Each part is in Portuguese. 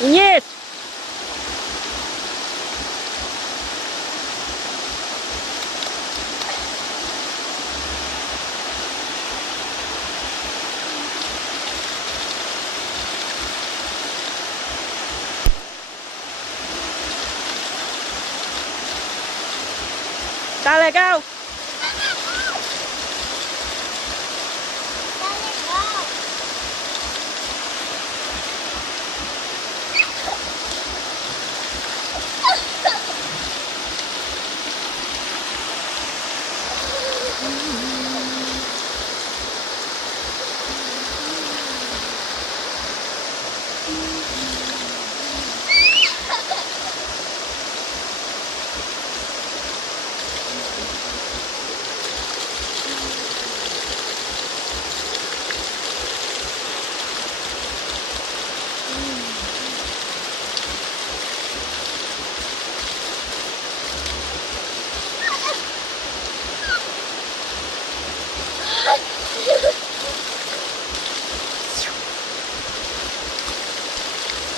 Inês! Tá legal?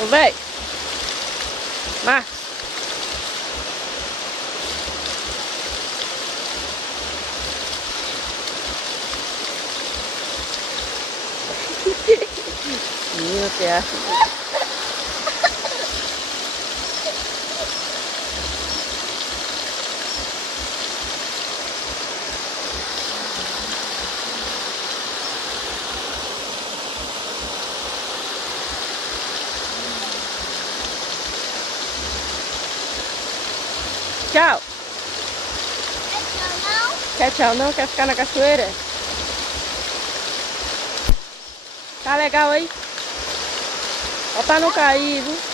Ô, véi! Marcos! Meu Deus! Tchau! Quer tchau não? Quer ficar na cachoeira? Tá legal aí? Ó pra não cair, viu?